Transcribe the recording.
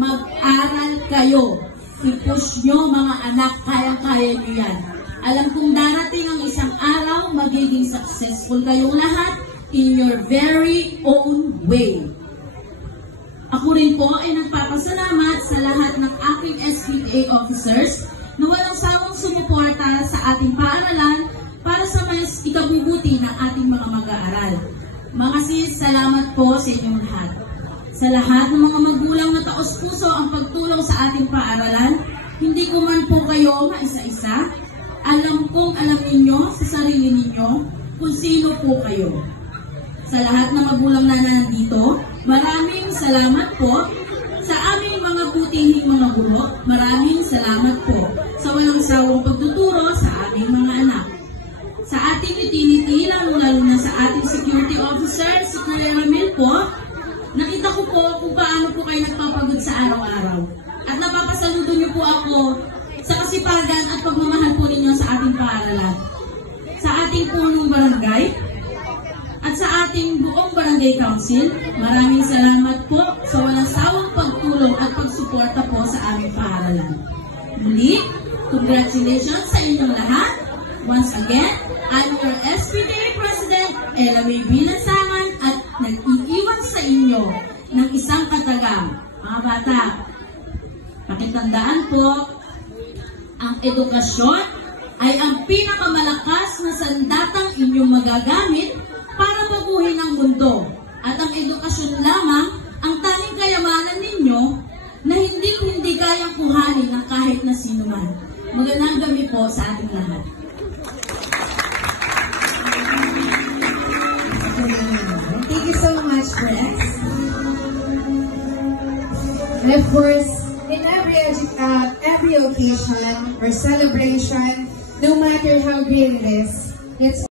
mag-aral kayo. I-push nyo mga anak, kayang-kaya nyo yan. Alam kong darating ang isang araw, magiging successful kayong lahat in your very own way. Ako rin po ay nagpapasalamat sa lahat ng aking SPTA officers na walang sawang sumuporta sa ating paaralan para sa mas ikabubuti ng ating mga mag-aaral. Mga sis, salamat po sa inyong lahat. Sa lahat ng mga magulang na taos-puso ang pagtulong sa ating paaralan, hindi ko man po kayo maisa-isa, alam kong alam ninyo sa sarili ninyo kung sino po kayo. Sa lahat ng magulang na nandito, maraming salamat po. Sa aming mga butihing mga guro, maraming salamat po sa walang sawang pagtuturo sa aming mga anak. Sa ating utility, lalo na sa ating security officer, si Kuya Ramil po, nakita ko po kung paano po kayo nagpapagod sa araw-araw. At napapasaludo niyo po ako sa kasipagan at pagmamahal po ninyo sa ating paaralan. Sa ating punong barangay, at sa ating buong barangay council, maraming salamat po sa walang sawang pagtulong at pagsuporta po sa aming paaralan. Muli, congratulations sa inyong lahat. Once again, I'm your SPTA President, Ella May Binansangan, at nag-iiwan sa inyo ng isang katagang. Mga bata, pakitandaan po, ang edukasyon ay ang pinakamalakas na sandatang inyong magagamit para baguhin ang mundo. At ang edukasyon lamang ang tanging kayamanan ninyo na hindi kayang kuhanin ng kahit na sino man. Magandang gabi po sa ating lahat. Thank you so much, Rex. And of course, in every occasion or celebration, no matter how great it is, it's